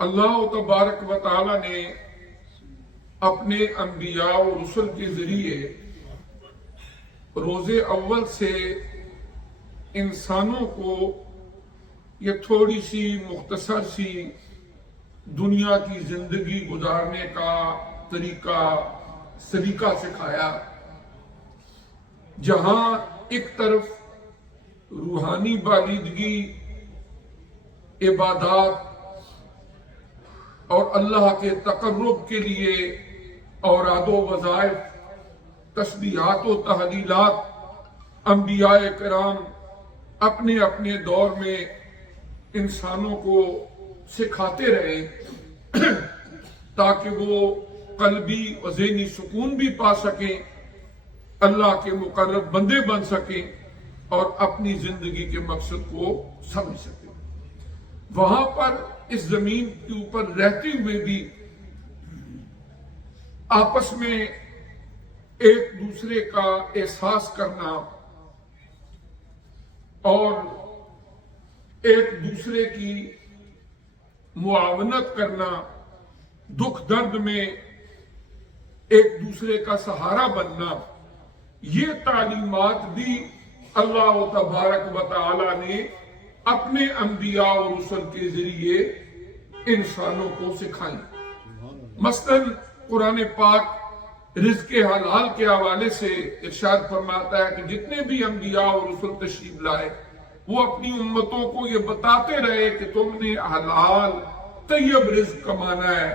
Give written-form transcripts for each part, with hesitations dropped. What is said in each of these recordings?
اللہ تبارک و تعالی نے اپنے انبیاء و رسل کے ذریعے روز اول سے انسانوں کو یہ تھوڑی سی مختصر سی دنیا کی زندگی گزارنے کا سلیقہ سکھایا، جہاں ایک طرف روحانی بالیدگی، عبادات اور اللہ کے تقرب کے لیے اوراد و وظائف، تسبیحات و تحلیلات انبیاء کرام اپنے اپنے دور میں انسانوں کو سکھاتے رہے تاکہ وہ قلبی و ذہنی سکون بھی پا سکیں، اللہ کے مقرب بندے بن سکیں اور اپنی زندگی کے مقصد کو سمجھ سکیں۔ وہاں پر اس زمین کے اوپر رہتے ہوئے بھی آپس میں ایک دوسرے کا احساس کرنا اور ایک دوسرے کی معاونت کرنا، دکھ درد میں ایک دوسرے کا سہارا بننا، یہ تعلیمات بھی اللہ تبارک و تعالی نے اپنے انبیاء و رسل کے ذریعے انسانوں کو سکھائیں۔ مثلاً قرآن پاک رزق حلال کے حوالے سے ارشاد فرماتا ہے کہ جتنے بھی انبیاء و رسل تشریف لائے وہ اپنی امتوں کو یہ بتاتے رہے کہ تم نے حلال طیب رزق کمانا ہے،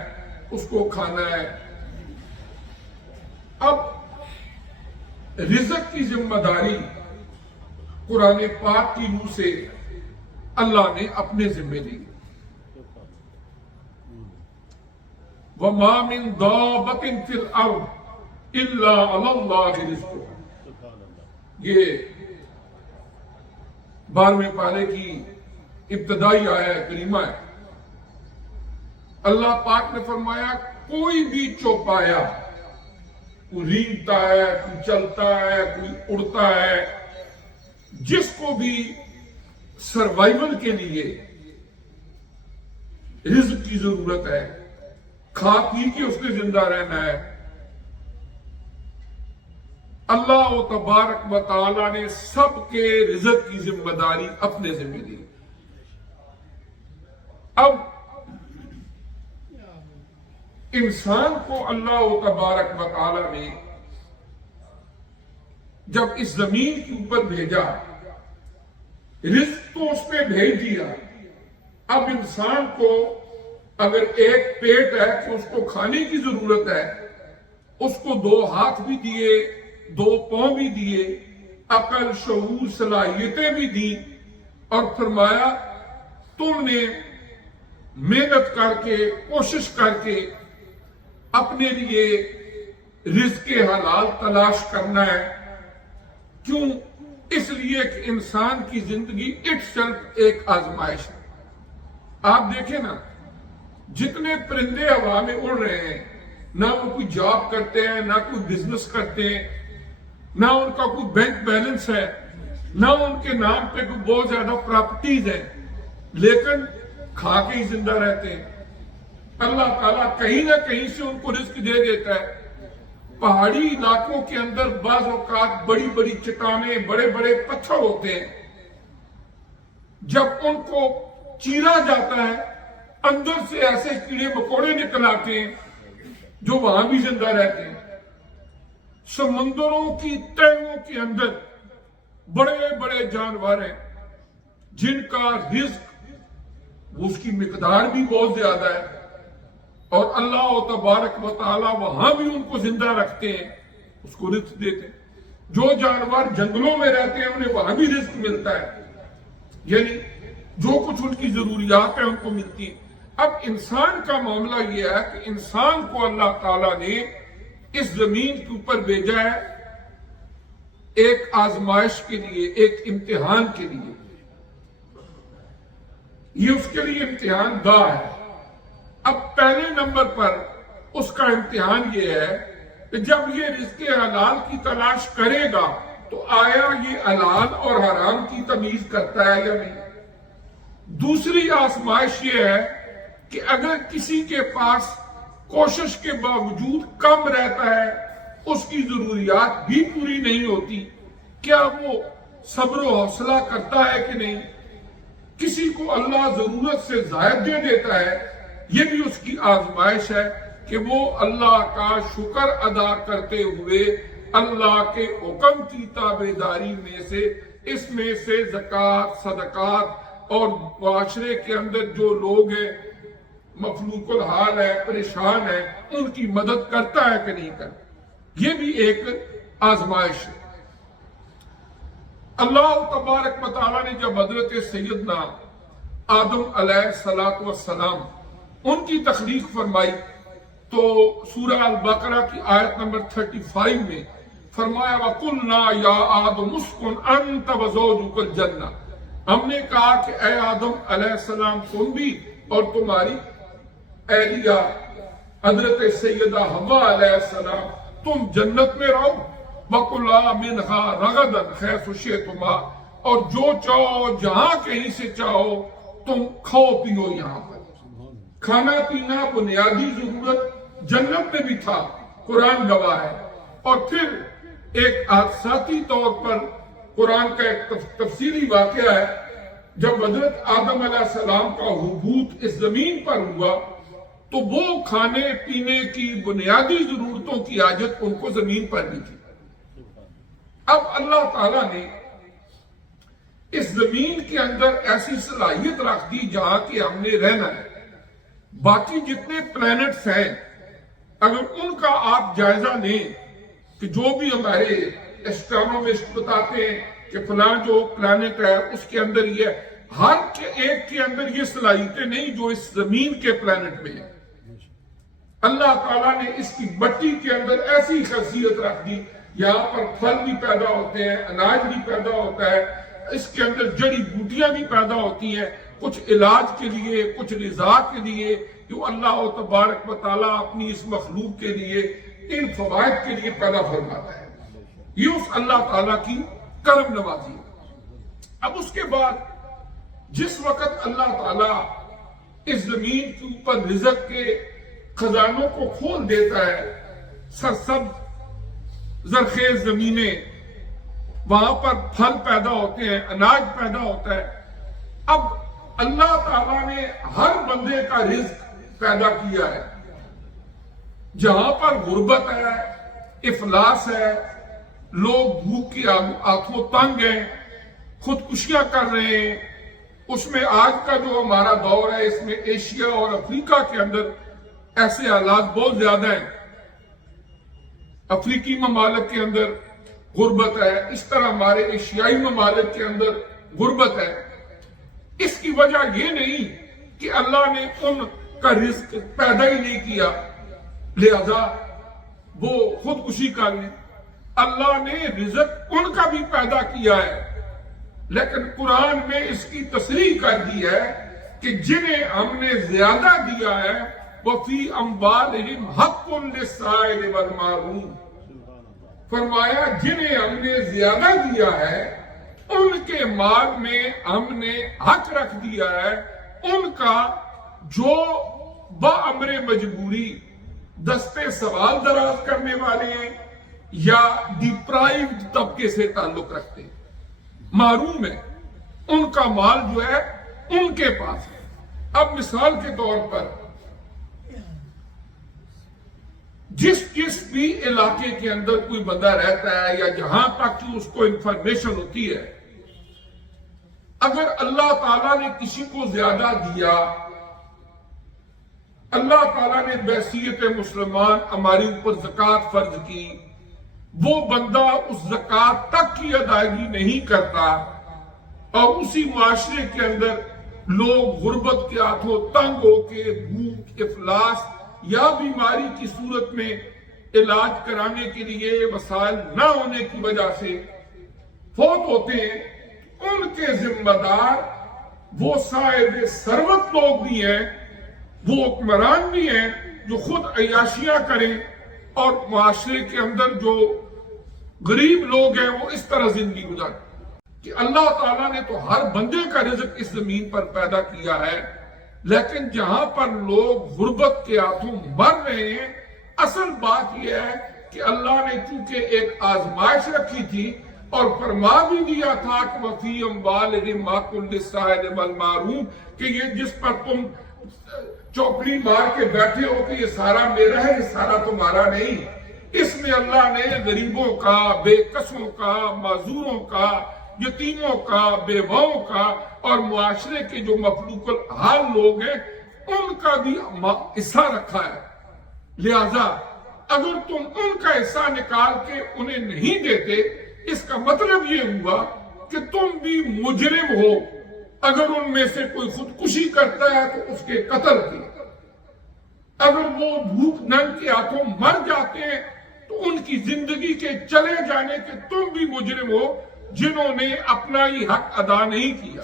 اس کو کھانا ہے۔ اب رزق کی ذمہ داری قرآن پاک کی منہ سے اللہ نے اپنے ذمہ لی۔ وَمَا مِن دَابَّةٍ فِي الْأَرْضِ إِلَّا عَلَى اللَّهِ رِزْقُهَا، یہ 12ویں پارے کی ابتدائی آیت کریمہ ہے۔ اللہ پاک نے فرمایا کوئی بھی چوپایا، کوئی رینگتا ہے، کوئی چلتا ہے، کوئی اڑتا ہے، جس کو بھی سروائیول کے لیے رزق کی ضرورت ہے، کھا پی کے اس نے زندہ رہنا ہے، اللہ تبارک و تعالی نے سب کے رزق کی ذمہ داری اپنے ذمہ دی۔ اب انسان کو اللہ تبارک و تعالی نے جب اس زمین کے اوپر بھیجا، رزق تو اس پہ بھیج دیا، اب انسان کو اگر ایک پیٹ ہے کہ اس کو کھانے کی ضرورت ہے، اس کو 2 ہاتھ بھی دیے، 2 پاؤں بھی دیے، عقل، شعور، صلاحیتیں بھی دی، اور فرمایا تم نے محنت کر کے، کوشش کر کے اپنے لیے رزق حلال تلاش کرنا ہے۔ کیوں؟ اس لیے کہ انسان کی زندگی اٹسیلف ایک آزمائش ہے۔ آپ دیکھیں نا، جتنے پرندے ہوا میں اڑ رہے ہیں، نہ وہ کوئی جاب کرتے ہیں، نہ کوئی بزنس کرتے ہیں، نہ ان کا کوئی بینک بیلنس ہے، نہ ان کے نام پہ کوئی بہت زیادہ پراپرٹیز ہیں، لیکن کھا کے ہی زندہ رہتے ہیں۔ اللہ تعالیٰ کہیں نہ کہیں سے ان کو رزق دے دیتا ہے۔ پہاڑی علاقوں کے اندر بعض اوقات بڑی بڑی چٹانیں، بڑے بڑے پتھر ہوتے ہیں، جب ان کو چیرا جاتا ہے اندر سے ایسے کیڑے مکوڑے نکل آتے ہیں جو وہاں بھی زندہ رہتے ہیں۔ سمندروں کی تہوں کے اندر بڑے بڑے جانور ہیں جن کا رزق، اس کی مقدار بھی بہت زیادہ ہے، اور اللہ تبارک و تعالیٰ وہاں بھی ان کو زندہ رکھتے ہیں، اس کو رزق دیتے ہیں۔ جو جانور جنگلوں میں رہتے ہیں انہیں وہاں بھی رزق ملتا ہے، یعنی جو کچھ ان کی ضروریات ہیں ان کو ملتی ہے۔ اب انسان کا معاملہ یہ ہے کہ انسان کو اللہ تعالیٰ نے اس زمین کے اوپر بھیجا ہے ایک آزمائش کے لیے، ایک امتحان کے لیے۔ یہ اس کے لیے امتحان دہ ہے۔ اب پہلے نمبر پر اس کا امتحان یہ ہے کہ جب یہ رزق حلال کی تلاش کرے گا تو آیا یہ حلال اور حرام کی تمیز کرتا ہے یا نہیں۔ دوسری آزمائش یہ ہے کہ اگر کسی کے پاس کوشش کے باوجود کم رہتا ہے، اس کی ضروریات بھی پوری نہیں ہوتی، کیا وہ صبر و حوصلہ کرتا ہے کہ نہیں؟ کسی کو اللہ ضرورت سے زائد دے دیتا ہے، یہ بھی اس کی آزمائش ہے کہ وہ اللہ کا شکر ادا کرتے ہوئے اللہ کے حکم کی تابعداری میں سے، اس میں سے زکوٰۃ، صدقات اور معاشرے کے اندر جو لوگ ہیں مفلوق الحال ہے، پریشان ہے، ان کی مدد کرتا ہے کہ نہیں کرتا؟ یہ بھی ایک آزمائش ہے۔ اللہ تبارک و تعالیٰ نے جب حضرت سیدنا آدم علیہ السلام ان کی تخلیق فرمائی تو سورہ البقرہ کی آیت نمبر 35 میں فرمایا وَقُلْنَا يَا آدَمُ اسْكُنْ أَنْتَ وَزَوْجُكَ الْجَنَّةَ، ہم نے کہا کہ اے آدم علیہ السلام تم بھی اور تمہاری اہلیہ حضرت سیدہ حوا علیہ السلام تم جنت میں رہو، وَكُلَا مِنْهَا رَغَدًا حَيْثُ شِئْتُمَا، اور جو چاہو جہاں کہیں سے چاہو تم کھاؤ پیو۔ یہاں پر کھانا پینا بنیادی ضرورت جنت میں بھی تھا، قرآن گواہ ہے۔ اور پھر ایک حادثاتی طور پر قرآن کا ایک تفصیلی واقعہ ہے، جب حضرت آدم علیہ السلام کا حبوط اس زمین پر ہوا تو وہ کھانے پینے کی بنیادی ضرورتوں کی حاجت ان کو زمین پر بھی تھی۔ اب اللہ تعالیٰ نے اس زمین کے اندر ایسی صلاحیت رکھ دی جہاں کہ ہم نے رہنا ہے۔ باقی جتنے پلانٹس ہیں اگر ان کا آپ جائزہ لیں کہ جو بھی ہمارے ایسٹرونومسٹ بتاتے ہیں کہ فلاں جو پلانٹ ہے اس کے اندر یہ، ہر ایک کے اندر یہ صلاحیتیں نہیں جو اس زمین کے پلانٹ میں ہیں۔ اللہ تعالیٰ نے اس کی مٹی کے اندر ایسی خاصیت رکھ دی، یہاں پر پھل بھی پیدا ہوتے ہیں، اناج بھی پیدا ہوتا ہے، اس کے اندر جڑی بوٹیاں بھی پیدا ہوتی ہیں، کچھ علاج کے لیے، کچھ غذا کے لیے، جو اللہ تبارک و تعالیٰ اپنی اس مخلوق کے لیے ان فوائد کے لیے پیدا فرماتا ہے۔ یہ اس اللہ تعالیٰ کی کرم نوازی ہے۔ اب اس کے بعد جس وقت اللہ تعالیٰ اس زمین کے اوپر رزق کے خزانوں کو کھول دیتا ہے، سرسبز زرخیز زمینیں، وہاں پر پھل پیدا ہوتے ہیں، اناج پیدا ہوتا ہے۔ اب اللہ تعالیٰ نے ہر بندے کا رزق پیدا کیا ہے۔ جہاں پر غربت ہے، افلاس ہے، لوگ بھوک کی آنکھوں تنگ ہیں، خودکشیاں کر رہے ہیں، اس میں آج کا جو ہمارا دور ہے اس میں ایشیا اور افریقہ کے اندر ایسے حالات بہت زیادہ ہیں۔ افریقی ممالک کے اندر غربت ہے، اس طرح ہمارے ایشیائی ممالک کے اندر غربت ہے۔ اس کی وجہ یہ نہیں کہ اللہ نے ان کا رزق پیدا ہی نہیں کیا لہذا وہ خودکشی کر لیں۔ اللہ نے رزق ان کا بھی پیدا کیا ہے، لیکن قرآن میں اس کی تصریح کر دی ہے کہ جنہیں ہم نے زیادہ دیا ہے وَفِي أَمْوَالِهِمْ حَقٌّ لِلسَّائِلِ وَالْمَحْرُومِ، فرمایا جنہیں ہم نے زیادہ دیا ہے ان کے مال میں ہم نے حق رکھ دیا ہے ان کا جو بامر مجبوری دستے سوال دراز کرنے والے ہیں یا ڈیپرائیوڈ طبقے سے تعلق رکھتے ہیں، محروم ہے، ان کا مال جو ہے ان کے پاس ہے۔ اب مثال کے طور پر جس بھی علاقے کے اندر کوئی بندہ رہتا ہے یا جہاں تک کہ اس کو انفارمیشن ہوتی ہے، اگر اللہ تعالیٰ نے کسی کو زیادہ دیا، اللہ تعالیٰ نے بحیثیت مسلمان ہمارے اوپر زکوٰۃ فرض کی، وہ بندہ اس زکوٰۃ تک کی ادائیگی نہیں کرتا اور اسی معاشرے کے اندر لوگ غربت کے ہاتھوں تنگ ہو کے بھوک، افلاس یا بیماری کی صورت میں علاج کرانے کے لیے وسائل نہ ہونے کی وجہ سے فوت ہوتے ہیں، ان کے ذمہ دار وہ صاحب ثروت لوگ بھی ہیں، وہ حکمران بھی ہیں جو خود عیاشیاں کریں، اور معاشرے کے اندر جو غریب لوگ ہیں وہ اس طرح زندگی گزاریں کہ اللہ تعالیٰ نے تو ہر بندے کا رزق اس زمین پر پیدا کیا ہے، لیکن جہاں پر لوگ غربت کے ہاتھوں مر رہے ہیں، اصل بات یہ ہے کہ اللہ نے چونکہ ایک آزمائش رکھی تھی اور فرما بھی دیا تھا کہ وفی اموالہم حق للسائل والمحروم، کہ یہ جس پر تم چوکڑی مار کے بیٹھے ہو کہ یہ سارا میرا ہے، یہ سارا تمہارا نہیں، اس میں اللہ نے غریبوں کا، بے کسوں کا، معذوروں کا، یتیموں کا، بیواؤں کا اور معاشرے کے جو مفلوق الحال لوگ ہیں ان کا بھی حصہ رکھا ہے۔ لہذا اگر تم ان کا حصہ نکال کے انہیں نہیں دیتے، اس کا مطلب یہ ہوا کہ تم بھی مجرم ہو۔ اگر ان میں سے کوئی خودکشی کرتا ہے تو اس کے قتل کی، اگر وہ بھوک ننگ کے ہاتھوں مر جاتے ہیں تو ان کی زندگی کے چلے جانے کے تم بھی مجرم ہو جنہوں نے اپنا ہی حق ادا نہیں کیا۔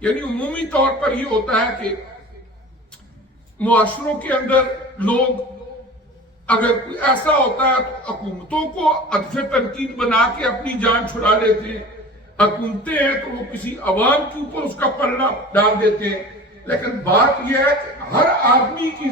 یعنی عمومی طور پر یہ ہوتا ہے کہ معاشروں کے اندر لوگ اگر کوئی ایسا ہوتا ہے تو حکومتوں کو عطف تنقید بنا کے اپنی جان چھڑا لیتے ہیں، حکومتیں ہیں تو وہ کسی عوام کے اوپر اس کا پلڑا ڈال دیتے ہیں۔ لیکن بات یہ ہے کہ ہر آدمی کی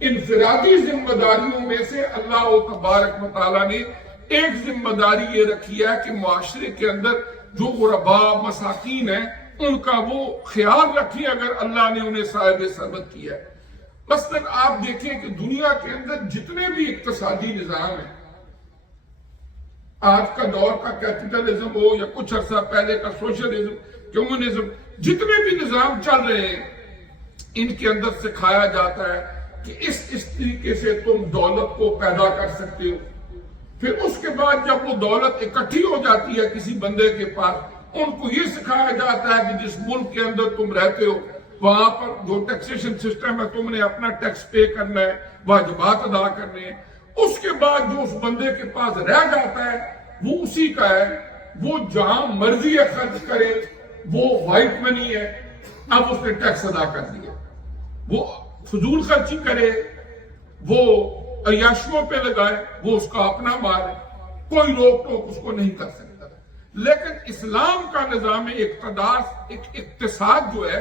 انفرادی ذمہ داریوں میں سے اللہ تبارک و تعالیٰ نے ایک ذمہ داری یہ رکھی ہے کہ معاشرے کے اندر جو غرباء مساکین ہیں ان کا وہ خیال رکھیں اگر اللہ نے انہیں صاحب ثروت کیا ہے۔ مثلاً آپ دیکھیں کہ دنیا کے اندر جتنے بھی اقتصادی نظام ہیں، آج کا دور کا کیپٹلزم ہو یا کچھ عرصہ پہلے کا سوشلزم، کمیونزم، جتنے بھی نظام چل رہے ہیں ان کے اندر سکھایا جاتا ہے کہ اس طریقے سے تم دولت کو پیدا کر سکتے ہو۔ پھر اس کے بعد جب وہ دولت اکٹھی ہو جاتی ہے کسی بندے کے پاس، ان کو یہ سکھایا جاتا ہے کہ جس ملک کے اندر تم رہتے ہو وہاں پر جو ٹیکسیشن سسٹم ہے تم نے اپنا ٹیکس پے کرنا ہے، واجبات ادا کرنے ہیں۔ اس کے بعد جو اس بندے کے پاس رہ جاتا ہے وہ اسی کا ہے، وہ جہاں مرضی خرچ کرے، وہ وائٹ منی ہے، اب اس نے ٹیکس ادا کر دیا، وہ فضول خرچی کرے، وہ عیاشیوں پہ لگائے، وہ اس کا اپنا مال ہے، کوئی روک ٹوک اس کو نہیں کر سکتا۔ لیکن اسلام کا نظام اقتصاد جو ہے،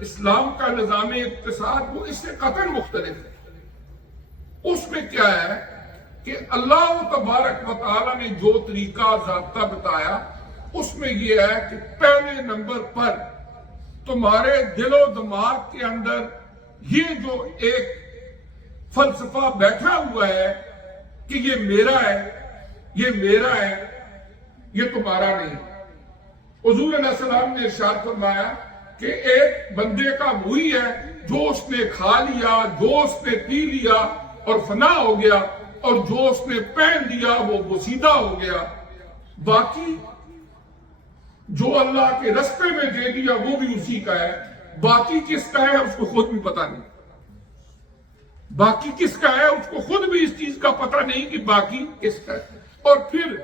اسلام کا نظام اقتصاد وہ اس سے قطعاً مختلف ہے۔ اس میں کیا ہے کہ اللہ تبارک و تعالیٰ نے جو طریقہ ضابطہ بتایا اس میں یہ ہے کہ پہلے نمبر پر تمہارے دل و دماغ کے اندر یہ جو ایک فلسفہ بیٹھا ہوا ہے کہ یہ میرا ہے، یہ میرا ہے، یہ تمہارا نہیں۔ حضور علیہ السلام نے ارشاد فرمایا کہ ایک بندے کا وہی ہے جو اس نے کھا لیا، جو اس نے پی لیا اور فنا ہو گیا، اور جو اس نے پہن لیا وہ بوسیدہ ہو گیا، باقی جو اللہ کے رستے میں دے دیا وہ بھی اسی کا ہے، باقی کس کا ہے اس کو خود بھی پتہ نہیں، باقی کس کا ہے اس کو خود بھی اس چیز کا پتہ نہیں کہ باقی کس کا ہے۔ اور پھر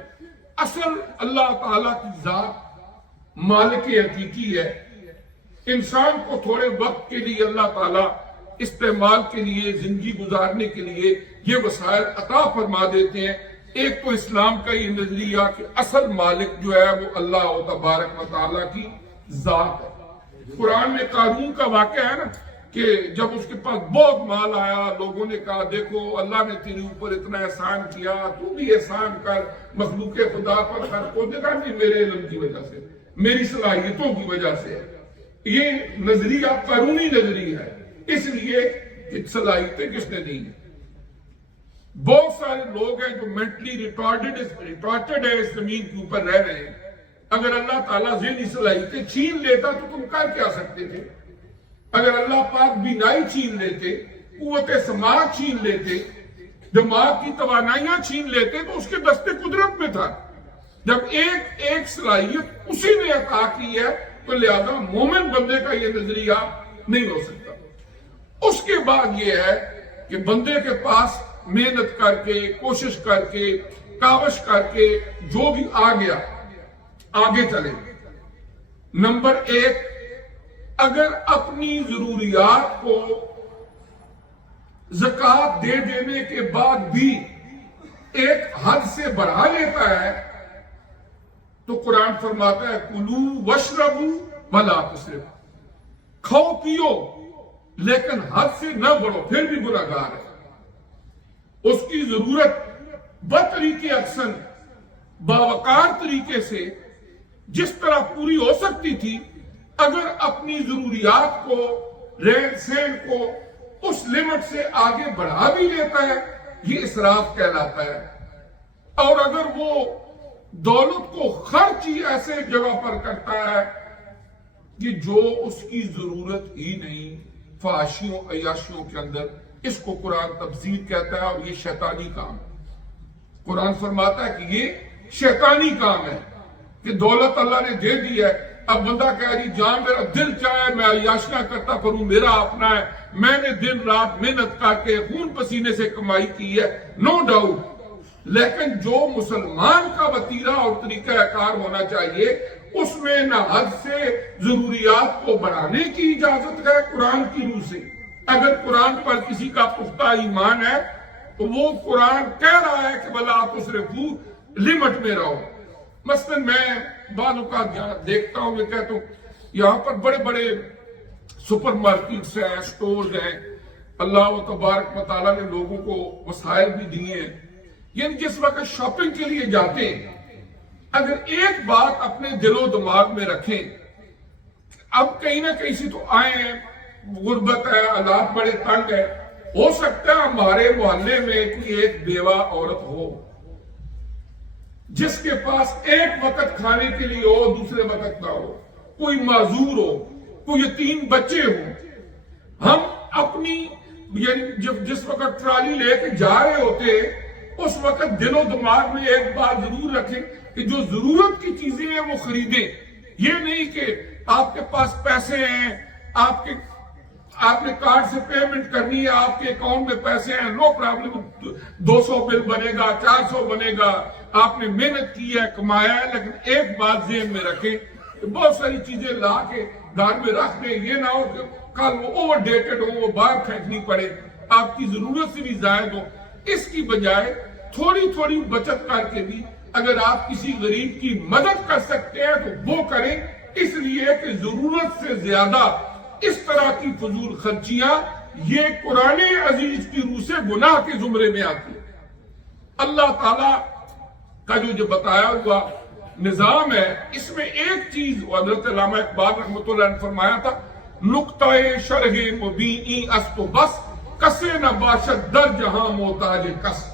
اصل اللہ تعالیٰ کی ذات مالک حقیقی ہے۔ انسان کو تھوڑے وقت کے لیے اللہ تعالیٰ استعمال کے لیے، زندگی گزارنے کے لیے یہ وسائل عطا فرما دیتے ہیں۔ ایک تو اسلام کا یہ نظریہ کہ اصل مالک جو ہے وہ اللہ تبارک و تعالیٰ کی ذات ہے۔ قرآن میں قارون کا واقعہ ہے نا کہ جب اس کے پاس بہت مال آیا، لوگوں نے کہا دیکھو اللہ نے تیرے اوپر اتنا احسان کیا، تو بھی احسان کر، مخلوق خدا پر خرچ کو دیکھا نہیں، میرے علم کی وجہ سے، میری صلاحیتوں کی وجہ سے۔ یہ نظریہ قارونی نظریہ ہے، اس لیے کہ صلاحیتیں کس نے دی؟ بہت سارے لوگ ہیں جو مینٹلی ریٹارڈڈ ہے اس زمین کے اوپر رہ رہے ہیں۔ اگر اللہ تعالیٰ ذہنی صلاحیتیں چھین لیتا تو تم کر کیا سکتے تھے؟ اگر اللہ پاک بینائی چھین لیتے، قوت سماع چھین لیتے، دماغ کی توانائیاں چھین لیتے تو اس کے دستے قدرت میں تھا۔ جب ایک صلاحیت اسی نے عطا کی ہے تو لہذا مومن بندے کا یہ نظریہ نہیں ہو سکتا۔ اس کے بعد یہ ہے کہ بندے کے پاس محنت کر کے، کوشش کر کے، کاوش کر کے جو بھی آ گیا آگے چلے۔ نمبر ایک، اگر اپنی ضروریات کو زکوٰۃ دے دینے کے بعد بھی ایک حد سے بڑھا لیتا ہے تو قرآن فرماتا ہے کلو وشربو ولا تسرفوا، کھاؤ پیو لیکن حد سے نہ بڑھو، پھر بھی گناہگار ہے۔ اس کی ضرورت بطریقے احسن باوقار طریقے سے جس طرح پوری ہو سکتی تھی، اگر اپنی ضروریات کو، رہن سہن کو اس لمٹ سے آگے بڑھا بھی لیتا ہے، یہ اسراف کہلاتا ہے۔ اور اگر وہ دولت کو خرچ ہی ایسے جگہ پر کرتا ہے کہ جو اس کی ضرورت ہی نہیں، فحاشیوں عیاشیوں کے اندر، اس کو قرآن تبذیر کہتا ہے، اور یہ شیطانی کام ہے۔ قرآن فرماتا ہے کہ یہ شیطانی کام ہے کہ دولت اللہ نے دے دی ہے، اب بندہ کہہ رہی جہاں میرا دل چاہے میں عیاشیاں کرتا پھروں، میرا اپنا ہے، میں نے دن رات محنت کر کے خون پسینے سے کمائی کی ہے، نو ڈاؤٹ۔ لیکن جو مسلمان کا وتیرہ اور طریقہ کار ہونا چاہیے، اس میں نہ حد سے ضروریات کو بڑھانے کی اجازت ہے قرآن کی روح سے۔ اگر قرآن پر کسی کا پختہ ایمان ہے تو وہ قرآن کہہ رہا ہے کہ بلا تصرفو، لمٹ میں رہو۔ مثلا میں بعض اوقات دیکھتا ہوں، میں کہتا ہوں یہاں پر بڑے بڑے سپر مارکیٹس ہیں، سٹورز ہیں، اللہ و تبارک و تعالیٰ نے لوگوں کو وسائل بھی دیے ہیں، یعنی جس وقت شاپنگ کے لیے جاتے ہیں، اگر ایک بات اپنے دل و دماغ میں رکھیں، اب کہیں نہ کہیں سے تو آئے ہیں، غربت ہے، حالات بڑے تنگ ہے، ہو سکتا ہے ہمارے محلے میں کوئی ایک بیوہ عورت ہو جس کے پاس ایک وقت کھانے کے لیے ہو، دوسرے وقت نہ ہو، کوئی معذور ہو، کوئی یتیم بچے ہوں۔ ہم اپنی یعنی جس وقت ٹرالی لے کے جا رہے ہوتے اس وقت دل و دماغ میں ایک بات ضرور رکھیں کہ جو ضرورت کی چیزیں ہیں وہ خریدیں۔ یہ نہیں کہ آپ کے پاس پیسے ہیں، آپ نے کارڈ سے پیمنٹ کرنی ہے، آپ کے اکاؤنٹ میں پیسے ہیں، نو پرابلم، 200 بل بنے گا، 400 بنے گا، آپ نے محنت کی ہے، کمایا ہے، لیکن ایک بات ذہن میں رکھیں کہ بہت ساری چیزیں لا کے گھر میں رکھ دیں، یہ نہ ہو کہ کل وہ اوور ڈیٹڈ ہو، وہ باہر پھینکنی پڑے، آپ کی ضرورت سے بھی زائد ہو۔ اس کی بجائے تھوڑی تھوڑی بچت کر کے بھی اگر آپ کسی غریب کی مدد کر سکتے ہیں تو وہ کریں، اس لیے کہ ضرورت سے زیادہ اس طرح کی فضول خرچیاں یہ قرآن عزیز کی روح سے گناہ کے زمرے میں آتی ہے۔ اللہ تعالیٰ کا جو بتایا ہوا نظام ہے، اس میں ایک چیز حضرت علامہ اقبال رحمۃ اللہ نے فرمایا تھا، نقطہ شرح مبینی است و بس کسے نہ باشد در جہاں محتاج کس۔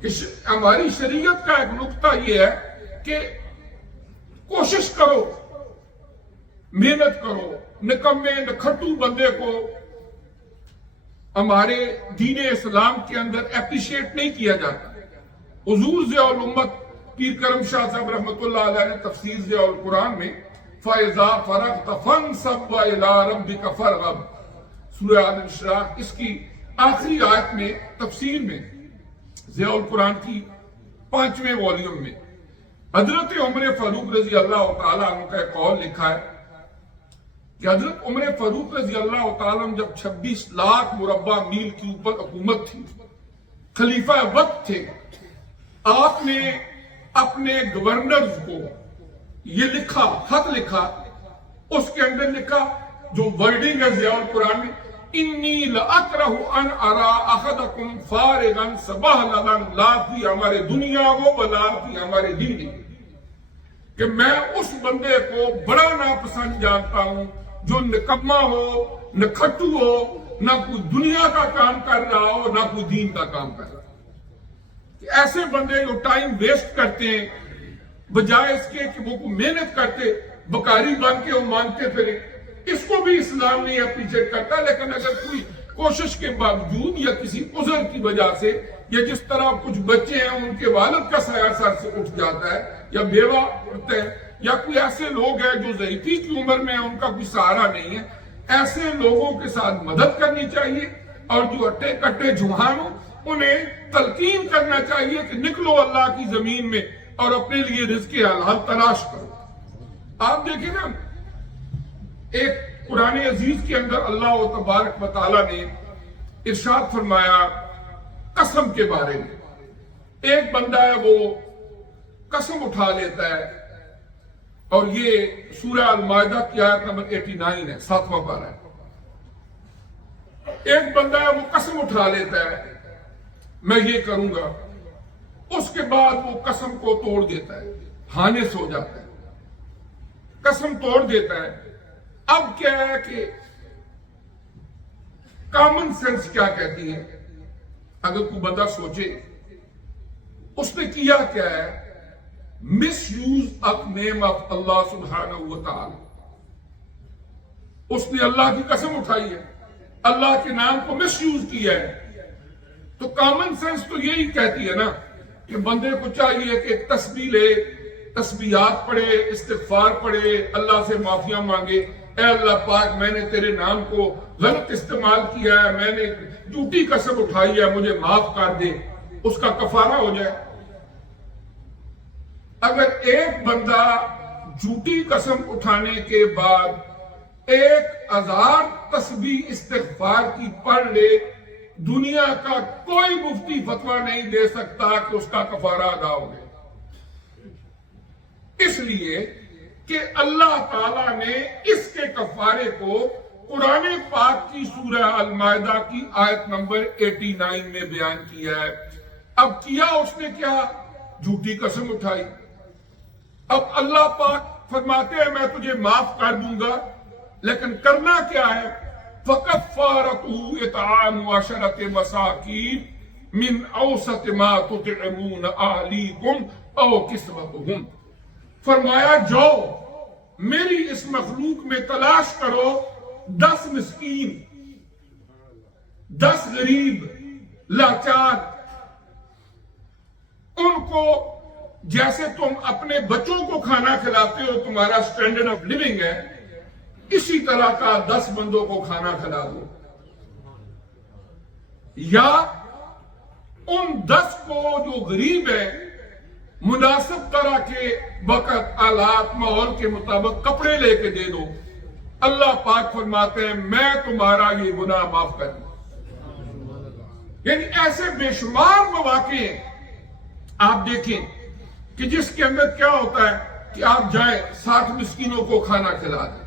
کہ ہماری شریعت کا ایک نقطہ یہ ہے کہ کوشش کرو، محنت کرو، نکمے نکھٹو بندے کو ہمارے دین اسلام کے اندر اپریشیٹ نہیں کیا جاتا۔ حضور ضیاء الامت پیر کرم شاہ صاحب رحمۃ اللہ علیہ نے تفسیر ضیاء القرآن میں فَإِذَا فَرَغْتَ فَانْصَبْ وَإِلَىٰ رَبِّكَ فَارْغَب، سورہ الانشراح، اس کی آخری آیت میں تفسیر میں ضیاء القرآن کی 5ویں والیوم میں حضرت عمر فاروق رضی اللہ تعالیٰ عنہ کا ایک قول لکھا ہے کہ حضرت عمر فاروق رضی اللہ تعالیٰ عنہ جب 26 لاکھ مربع میل کی اوپر حکومت تھی، خلیفہ وقت تھے، آپ نے اپنے گورنرز کو یہ لکھا، خط لکھا، اس کے اندر لکھا جو ورڈنگ ہے ضیاء القرآن میں، انی لأکرہ ان ارا احدکم فارغا سبحللا لا فی ہمارے دنیا وہ ولا فی ہمارے دین، کہ میں اس بندے کو بڑا ناپسند جانتا ہوں جو نکمہ ہو، نکھٹو ہو، نہ کوئی دنیا کا کام کر رہا ہو، نہ کوئی دین کا کام کر رہا ہو۔ ایسے بندے جو ٹائم ویسٹ کرتے ہیں بجائے اس کے کہ وہ محنت کرتے، بکاری بن کے وہ مانگتے پھرے، اس کو بھی اسلام نہیں اپریشیٹ کرتا۔ لیکن اگر کوئی کوشش کے باوجود یا کسی عذر کی وجہ سے، یا جس طرح کچھ بچے ہیں ان کے والد کا سایہ سر سے اٹھ جاتا ہے، یا بیوہ ہوتے ہیں، یا کوئی ایسے لوگ ہیں جو ضعیفی کی عمر میں ہیں، ان کا کوئی سہارا نہیں ہے، ایسے لوگوں کے ساتھ مدد کرنی چاہیے، اور جو اٹے کٹے جوان ہوں انہیں تلقین کرنا چاہیے کہ نکلو اللہ کی زمین میں اور اپنے لیے رزق حلال تلاش کرو۔ آپ دیکھیں نا، ایک قرآن عزیز کے اندر اللہ تبارک و تعالیٰ نے ارشاد فرمایا قسم کے بارے میں۔ ایک بندہ ہے وہ قسم اٹھا لیتا ہے، اور یہ سورہ المائدہ کی آیت نمبر 89 ہے، 7واں پارہ ہے۔ ایک بندہ ہے وہ قسم اٹھا لیتا ہے میں یہ کروں گا، اس کے بعد وہ قسم کو توڑ دیتا ہے، ہانس ہو جاتا ہے، قسم توڑ دیتا ہے۔ اب کیا ہے کہ کامن سینس کیا کہتی ہے؟ اگر کوئی بندہ سوچے اس نے کیا کیا ہے، مس یوز آف نیم آف اللہ سبحانہ و تعالی، اس نے اللہ کی قسم اٹھائی ہے، اللہ کے نام کو مس یوز کیا ہے۔ تو کامن سینس تو یہی کہتی ہے نا کہ بندے کو چاہیے کہ تسبیح لے، تسبیحات پڑھے، استغفار پڑھے، اللہ سے معافیاں مانگے، اے اللہ پاک میں نے تیرے نام کو غلط استعمال کیا ہے، میں نے جھوٹی قسم اٹھائی ہے، مجھے معاف کر دے، اس کا کفارہ ہو جائے۔ اگر ایک بندہ جھوٹی قسم اٹھانے کے بعد 1000 تسبیح استغفار کی پڑھ لے، دنیا کا کوئی مفتی فتویٰ نہیں دے سکتا کہ اس کا کفارہ ادا ہو گیا، اس لیے کہ اللہ تعالیٰ نے اس کے کفارے کو قرآن پاک کی سورہ المائدہ کی آیت نمبر 89 میں بیان کیا ہے۔ اب کیا اس نے کیا؟ جھوٹی قسم اٹھائی۔ اب اللہ پاک فرماتے ہیں میں تجھے معاف کر دوں گا، لیکن کرنا کیا ہے؟ فَكَفَّارَتُهُ إِطْعَامُ عَشَرَةِ مَسَاكِينَ مِنْ أَوْسَطِ مَا تُطْعِمُونَ أَهْلِيكُمْ أَوْ كِسْوَتُهُمْ، فرمایا جاؤ میری اس مخلوق میں تلاش کرو 10 مسکین، 10 غریب لاچار، ان کو جیسے تم اپنے بچوں کو کھانا کھلاتے ہو، تمہارا سٹینڈرڈ آف لیونگ ہے، اسی طرح کا 10 بندوں کو کھانا کھلا دو، یا ان 10 کو جو غریب ہے مناسب طرح کے وقت آلات ماحول کے مطابق کپڑے لے کے دے دو۔ اللہ پاک فرماتے ہیں میں تمہارا یہ گناہ معاف کر دوں۔ یعنی ایسے بے شمار مواقع ہیں آپ دیکھیں کہ جس کے اندر کیا ہوتا ہے کہ آپ جائیں 60 مسکینوں کو کھانا کھلا دیں،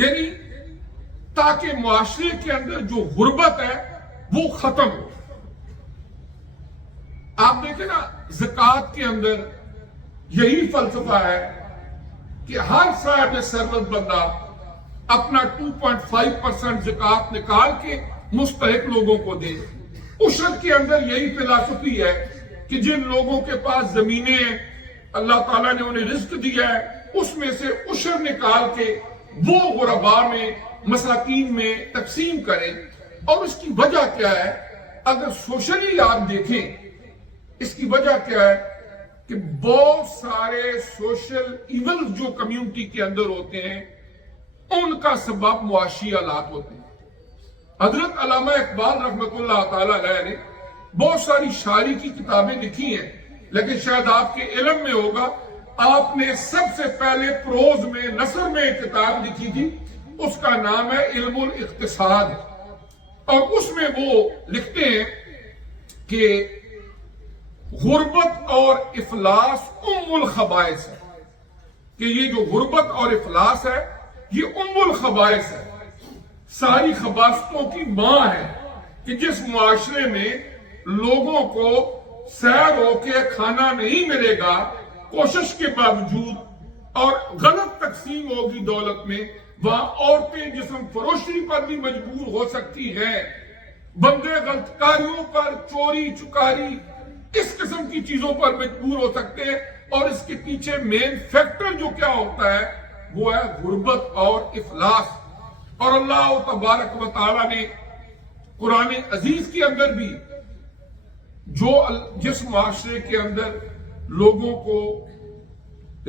یعنی تاکہ معاشرے کے اندر جو غربت ہے وہ ختم ہو۔ آپ دیکھیں نا زکوٰۃ کے اندر یہی فلسفہ ہے کہ ہر صاحب ثروت بندہ اپنا 2.5% زکوٰۃ نکال کے مستحق لوگوں کو دے۔ عشر کے اندر یہی فلسفی ہے کہ جن لوگوں کے پاس زمینیں ہیں، اللہ تعالیٰ نے انہیں رزق دیا ہے، اس میں سے عشر نکال کے وہ غرباء میں، مساکین میں تقسیم کریں۔ اور اس کی وجہ کیا ہے؟ اگر سوشلی آپ دیکھیں اس کی وجہ کیا ہے کہ بہت سارے سوشل ایول جو کمیونٹی کے اندر ہوتے ہیں ان کا سبب معاشی حالات ہوتے ہیں۔ حضرت علامہ اقبال رحمۃ اللہ تعالی علیہ نے بہت ساری شاعری کی کتابیں لکھی ہیں، لیکن شاید آپ کے علم میں ہوگا آپ نے سب سے پہلے پروز میں، نثر میں ایک کتاب لکھی تھی، اس کا نام ہے علم الاقتصاد، اور اس میں وہ لکھتے ہیں کہ غربت اور افلاس ام الخبائث ہے، کہ یہ جو غربت اور افلاس ہے یہ ام الخبائث ہے، ساری خباثتوں کی ماں ہے، کہ جس معاشرے میں لوگوں کو سیر ہو کے کھانا نہیں ملے گا کوشش کے باوجود، اور غلط تقسیم ہوگی دولت میں، وہاں عورتیں جسم فروشی پر بھی مجبور ہو سکتی ہیں، بندے غلط کاریوں پر، چوری چکاری، اس قسم کی چیزوں پر مجبور ہو سکتے ہیں۔ اور اس کے پیچھے مین فیکٹر جو کیا ہوتا ہے وہ ہے غربت اور افلاس۔ اور اللہ تبارک و تعالی نے قرآن عزیز کے اندر بھی جس معاشرے کے اندر لوگوں کو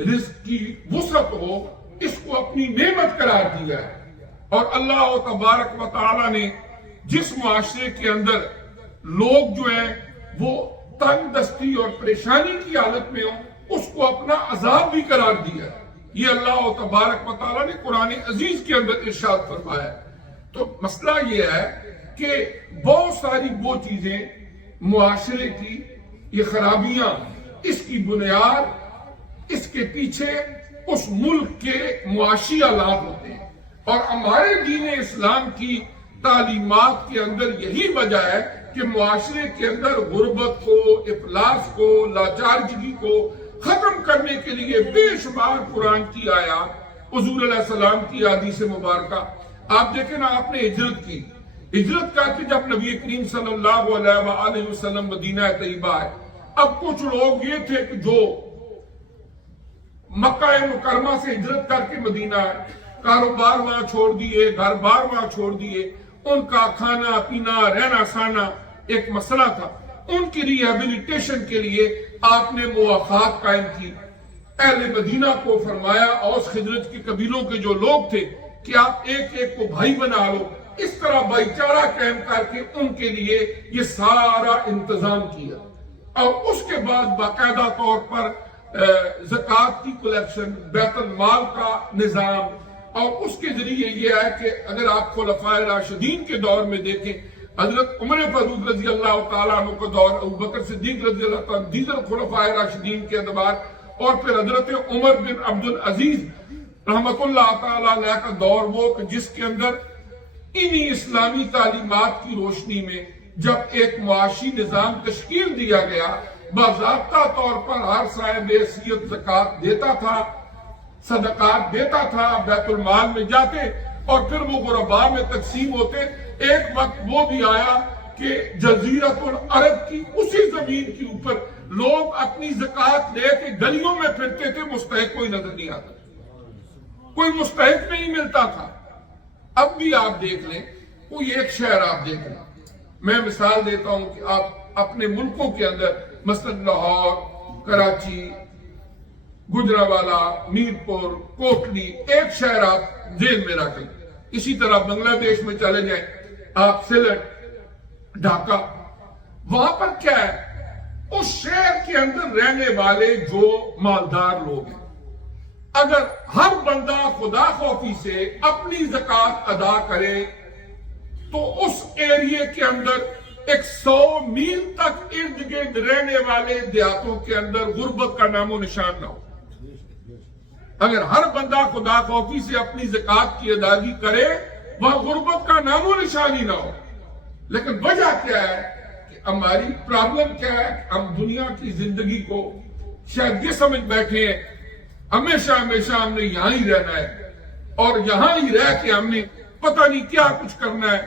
رزق کی وسعت ہو اس کو اپنی نعمت قرار دیا ہے، اور اللہ تبارک و تعالی نے جس معاشرے کے اندر لوگ جو ہیں وہ تنگ دستی اور پریشانی کی حالت میں ہوں اس کو اپنا عذاب بھی قرار دیا ہے۔ یہ اللہ تبارک و تعالی نے قرآن عزیز کے اندر ارشاد فرمایا ہے۔ تو مسئلہ یہ ہے کہ بہت ساری وہ چیزیں معاشرے کی یہ خرابیاں، اس کی بنیاد اس کے پیچھے اس ملک کے معاشی حالات ہوتے ہیں، اور ہمارے دین اسلام کی تعلیمات کے اندر یہی وجہ ہے کہ معاشرے کے اندر غربت کو، افلاس کو، لاچارگی کو ختم کرنے کے لیے بے شمار قرآن کی آیات، حضور علیہ السلام کی حدیث مبارکہ. آپ دیکھیں نا، آپ نے ہجرت کی، ہجرت کر کے جب نبی کریم صلی اللہ علیہ وآلہ وسلم مدینہ طیبہ آئے، اب کچھ لوگ یہ تھے کہ جو مکہ مکرمہ سے ہجرت کر کے مدینہ آئے، کاروبار وہاں چھوڑ دیے، گھر بار وہاں چھوڑ دیے، ان کا کھانا پینا رہنا سہنا ایک مسئلہ تھا. ان کی ریہیبلیٹیشن کے لیے آپ نے مواخات قائم کی. اہل مدینہ کو فرمایا، اوس خزرج کے قبیلوں کے جو لوگ تھے، کہ آپ ایک ایک کو بھائی بنا لو. اس طرح بھائی چارہ قائم کر کے ان کے لیے یہ سارا انتظام کیا. اور اس کے بعد باقاعدہ طور پر زکوٰۃ کی کلیکشن، بیت المال کا نظام، اور اس کے ذریعے یہ ہے کہ اگر آپ خلفائے راشدین کے دور میں دیکھیں، حضرت عمر فاروق رضی اللہ تعالیٰ عنہ کا دور، ابوبکر صدیق رضی اللہ تعالیٰ عنہ، دیگر خلفائے راشدین کے اعتبار، اور پھر حضرت عمر بن عبد العزیز رحمت اللہ تعالیٰ علیہ کا دور، وہ کہ جس کے اندر انہی اسلامی تعلیمات کی روشنی میں جب ایک معاشی نظام تشکیل دیا گیا، باضابطہ طور پر ہر صاحب حیثیت زکوٰۃ دیتا تھا، صدقات دیتا تھا، بیت المال میں جاتے اور پھر وہ غرباء میں تقسیم ہوتے. ایک وقت وہ بھی آیا کہ جزیرت العرب کی اسی زمین کے اوپر لوگ اپنی زکوٰۃ لے کے گلیوں میں پھرتے تھے، مستحق کوئی نظر نہیں آتا، کوئی مستحق نہیں ملتا تھا. اب بھی آپ دیکھ لیں، کوئی ایک شہر آپ دیکھ لیں، میں مثال دیتا ہوں کہ آپ اپنے ملکوں کے اندر مثلا لاہور، کراچی، گجرانوالہ، میرپور، کوٹلی، ایک شہر آپ ذہن میں رکھیں. اسی طرح بنگلہ دیش میں چلے جائیں آپ، سلٹ، ڈھاکہ، وہاں پر کیا ہے، اس شہر کے اندر رہنے والے جو مالدار لوگ ہیں، اگر ہر بندہ خدا خوفی سے اپنی زکوٰۃ ادا کرے تو اس ایریے کے اندر 100 میل تک ارد گرد رہنے والے دیہاتوں کے اندر غربت کا نام و نشان نہ ہو. اگر ہر بندہ خدا خوفی سے اپنی زکوٰۃ کی ادائیگی کرے، وہاں غربت کا نام و نشان ہی نہ ہو. لیکن وجہ کیا ہے کہ ہماری پرابلم کیا ہے، ہم دنیا کی زندگی کو شاید یہ سمجھ بیٹھے ہیں ہمیشہ ہم نے یہاں ہی رہنا ہے اور یہاں ہی رہ کے ہم نے پتہ نہیں کیا کچھ کرنا ہے.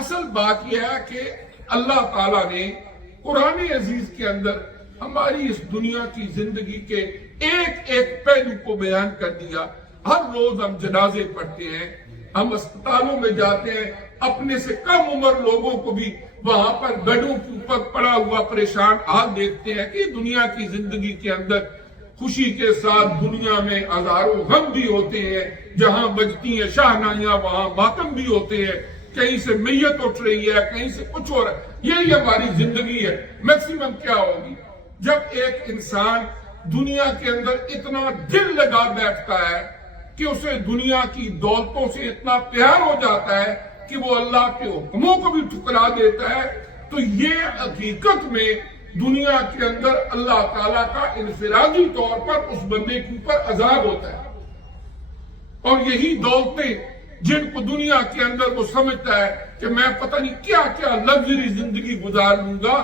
اصل بات یہ ہے کہ اللہ تعالیٰ نے قرآن عزیز کے اندر ہماری اس دنیا کی زندگی کے ایک ایک پہلو کو بیان کر دیا. ہر روز ہم جنازے پڑھتے ہیں، ہم اسپتالوں میں جاتے ہیں، اپنے سے کم عمر لوگوں کو بھی وہاں پر بیڈوں کے اوپر پڑا ہوا پریشان حال دیکھتے ہیں. کہ دنیا کی زندگی کے اندر خوشی کے ساتھ دنیا میں ہزاروں غم بھی ہوتے ہیں، جہاں بجتی ہیں شاہنائیاں وہاں ماتم بھی ہوتے ہیں، کہیں سے میت اٹھ رہی ہے، کہیں سے کچھ ہو رہا ہے. یہی ہماری زندگی ہے. میکسیمم کیا ہوگی جب ایک انسان دنیا کے اندر اتنا دل لگا بیٹھتا ہے کہ اسے دنیا کی دولتوں سے اتنا پیار ہو جاتا ہے کہ وہ اللہ کے حکموں کو بھی ٹھکرا دیتا ہے. تو یہ حقیقت میں دنیا کے اندر اللہ تعالیٰ کا انفرادی طور پر اس بندے کے اوپر عذاب ہوتا ہے. اور یہی دولتیں جن کو دنیا کے اندر وہ سمجھتا ہے کہ میں پتہ نہیں کیا کیا لگژری زندگی گزار لوں گا.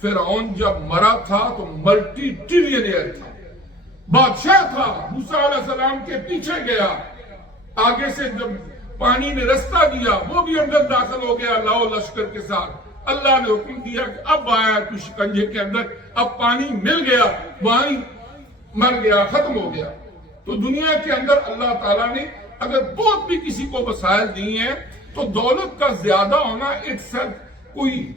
فرعون جب مرا تھا تو ملٹی ٹریلینئر تھا، بادشاہ تھا، موسیٰ علیہ السلام کے پیچھے گیا، آگے سے جب پانی نے رستہ دیا وہ بھی اندر داخل ہو گیا لاؤ لشکر کے ساتھ. اللہ نے حکم دیا کہ اب آیا تو شکنجے کے اندر، اب پانی مل گیا، وہاں ہی مر گیا، ختم ہو گیا. تو دنیا کے اندر اللہ تعالیٰ نے اگر بہت بھی کسی کو وسائل دی ہیں تو دولت کا زیادہ ہونا کوئی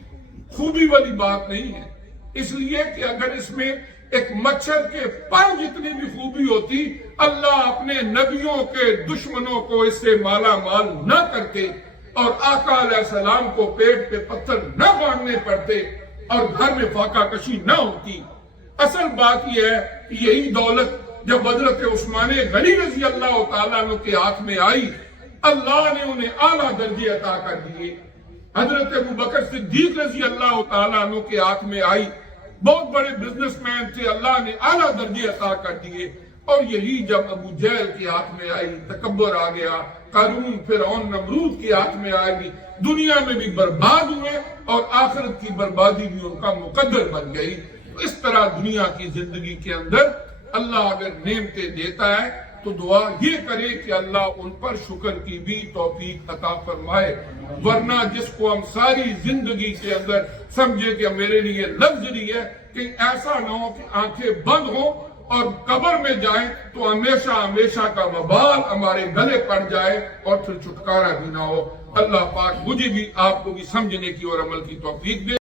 خوبی والی بات نہیں ہے. اس لیے کہ اگر اس میں ایک مچھر کے پر جتنی بھی خوبی ہوتی، اللہ اپنے نبیوں کے دشمنوں کو اس سے مالا مال نہ کرتے اور آقا علیہ السلام کو پیٹ پہ پتھر نہ باندھنے پڑتے اور گھر میں فاقہ کشی نہ ہوتی. اصل بات یہ ہے کہ یہی دولت جب حضرت عثمان غنی رضی اللہ تعالیٰ عنہ کے ہاتھ میں آئی، اللہ نے انہیں اعلیٰ درجے عطا کر دیے. حضرت ابوبکر صدیق رضی اللہ تعالیٰ عنہ کے ہاتھ میں آئی، بہت بڑے بزنس مین تھے، اللہ نے اعلیٰ درجے عطا کر دیے. اور یہی جب ابو جہل کے ہاتھ میں آئی، تکبر آ گیا، قارون فرعون نمرود کے ہاتھ میں آئے گی، دنیا میں بھی برباد ہوئے اور آخرت کی بربادی بھی ان کا مقدر بن گئی۔ اس طرح دنیا کی زندگی کے اندر اللہ اگر نعمتیں دیتا ہے تو دعا یہ کرے کہ اللہ ان پر شکر کی بھی توفیق عطا فرمائے، ورنہ جس کو ہم ساری زندگی کے اندر سمجھے کہ میرے لیے لگژری ہے، کہ ایسا نہ ہو کہ آنکھیں بند ہوں اور قبر میں جائیں تو ہمیشہ ہمیشہ کا وبال ہمارے گلے پڑ جائے اور پھر چھٹکارا بھی نہ ہو۔ اللہ پاک مجھے بھی آپ کو بھی سمجھنے کی اور عمل کی توفیق دے۔